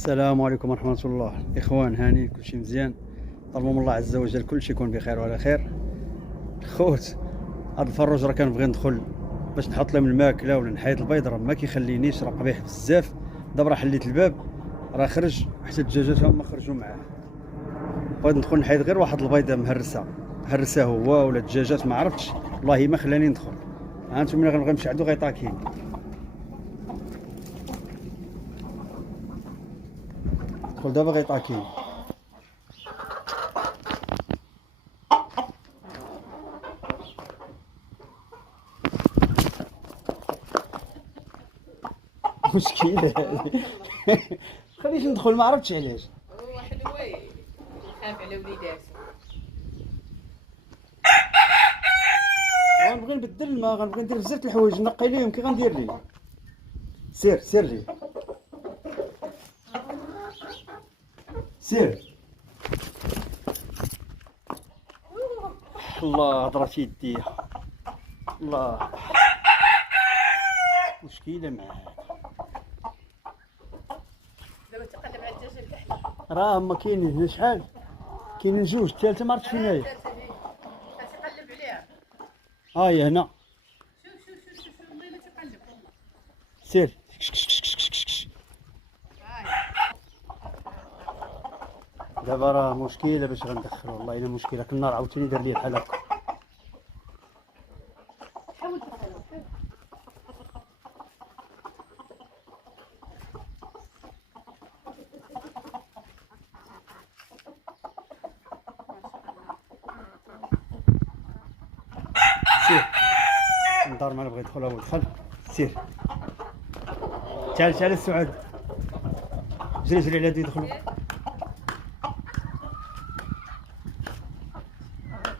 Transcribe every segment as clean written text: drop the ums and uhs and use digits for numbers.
السلام عليكم ورحمة الله. إخوان هاني كلشي مزيان، طلبوا من الله عز وجل كلشي يكون بخير وعلى خير. خوت هاد الفروج راه كنبغي ندخل باش نحط لهم الماكلة ولا نحيد البيض، راه ما كيخلينيش، راه قبيح بزاف. دابا راه حليت الباب راه خرج حتى الدجاجات هما خرجوا معاه. بغيت ندخل نحيد غير واحد البيضة مهرسة هو ولا الدجاجات ما عرفتش، والله ما خلاني ندخل. هانتوما ملي غنبغي نمشي عندو غيطاكيني. ندخل دابا غيطاكيني. مشكلة هذه. خليش ندخل، ما عرفتش علاش. هو حلوة يخاف على وليداتو. غنبغي نبدل الماء، غنبغي ندير بزاف د الحوايج، نقي ليهم كي غندير ليه. سير ليه، سير. الله هضرات يديا، الله مشكلة مع هذا. دابا تقلب على الدجاج الكحل. راه هما كاينين هنا شحال، كاينين جوج، الثالثة ما عرفتش فين هي. تقلب عليها. ها هي هنا. شوف الله لا تقلب. سير. دابا راه مشكلة باش غندخل، والله الا مشكلة. كل نهار عاوتاني دار لي بحال هكا. حاول تدخلها. سير الدار ما نبغي ندخل، هو دخل. سير تعال السعاد، جري على هادو يدخلوا.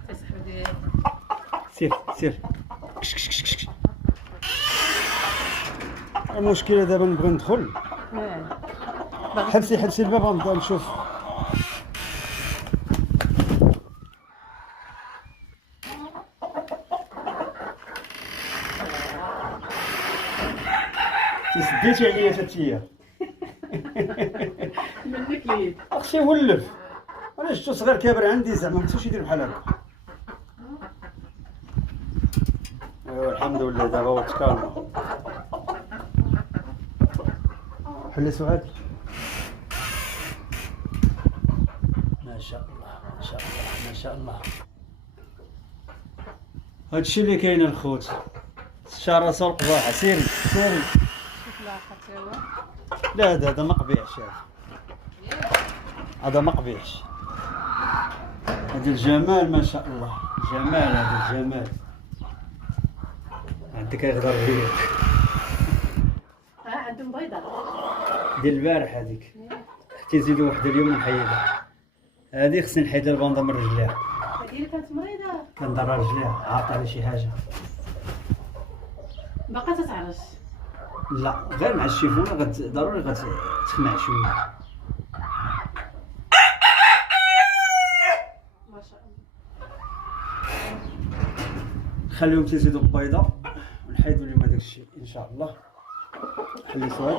تسحب ديال سير. المشكلة دابا نبغي ندخل. حبسي الباب غنبدا نشوف. سديتي عليا تاتيا. منك ليد. اختي ولف، انا شفتو صغير كابر عندي، زعما ما خصوش يدير بحال هكا. ايوا الحمد لله دابا هو تكالما. حل سعاد. ما شاء الله. هادشي اللي كاين الخوت، الشارة سوق قباحة. سيري. شوف لا حتى هو. لا هذا ما قبيحش، هذا ما قبيحش. هذا الجمال ما شاء الله، جمال هذا الجمال. عندك يغدر بيك. عندهم بيضة ديال البارح هذيك، حتى زيدوا وحده اليوم نحيدها. هذه خصني نحيد الباندا من رجليها، هذه اللي كانت مريضة كندرها رجليها، عاطة على شي حاجة. باقا تتعرج. لا غير مع الشيفونة ضروري غتخمع شوية. ما شاء الله. نخليهم تيزيدوا البيضة ونحيدوا اليوم هذاك الشيء ان شاء الله. خلي سؤال.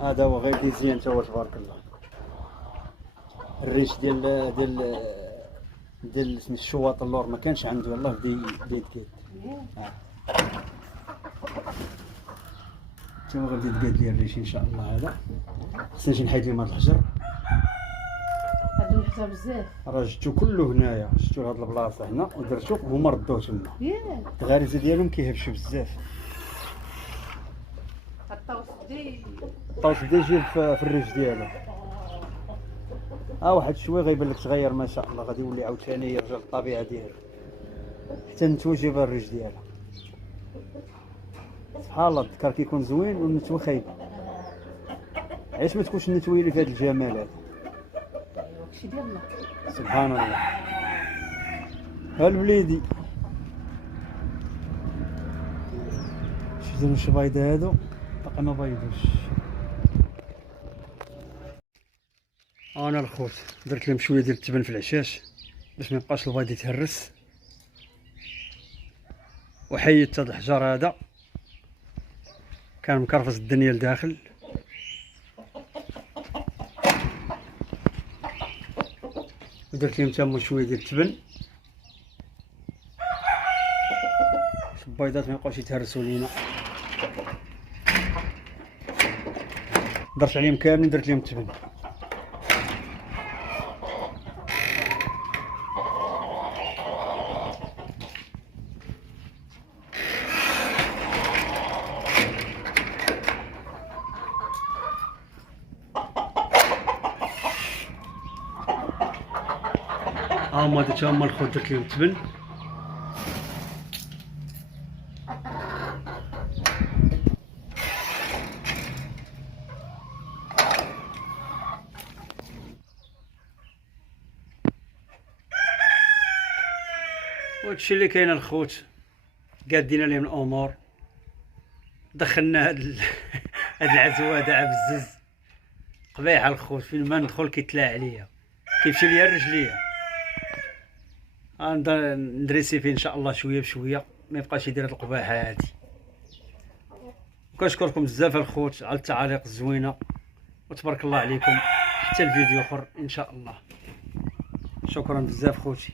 هذا هو غير كيزيان تا هو تبارك الله. الريش ديال سميت الشواط اللور ما كانش عنده، يلاه بدا يتقاد. تا هو غادي يتقاد لي الريش ان شاء الله. هذا خصني نجي نحيد لهم هذا الحجر. عندهم حجر بزاف. راه جبتو كله هنايا، شفتو هاد البلاصه هنا ودرتو هما ردوه تما. ياك الغريزه ديالهم كيهبشوا بزاف. الطوس دي الطوس بدا يجي في الريش ديالو. واحد شويه غيبان لك تغير ما شاء الله، غادي يولي عاوتاني يرجع للطبيعه ديالو حتى النتوى جايبه الريش ديالها. سبحان الله الذكر كيكون زوين والنتوى خايبه. علاش ما تكونش النتوى اللي في هذا الجمال هذا؟ شي ديالنا. سبحان الله. ها الوليدي شفتوا شي بيض هادو باقي ما بيضوش. انا الخوت درت لهم شويه ديال التبن في العشاش باش ما يبقاش البيض يتهرس، وحيدت هذا الحجر هذا كان مكرفس الدنيا لداخل. ودرت لهم تما شويه ديال التبن، البيضات ما يبقاوش يتهرسوا لينا. درت عليهم كاملين، درت لهم التبن. هما درت هما الخوت، درت لهم التبن. وهادشي اللي كاين الخوت، قادين عليهم الامور. دخلنا هاد العزوه هذا عبزز قبيحه الخوت، فين ما ندخل كيتلا عليا، كيمشي ليا الرجليه. ندريسي فيه ان شاء الله شويه بشويه، ما يبقاش يدير هاد القباحه هادي. وكنشكركم بزاف الخوت على التعاليق الزوينه، وتبارك الله عليكم. حتى الفيديو اخر ان شاء الله. شكرا بزاف خوتي.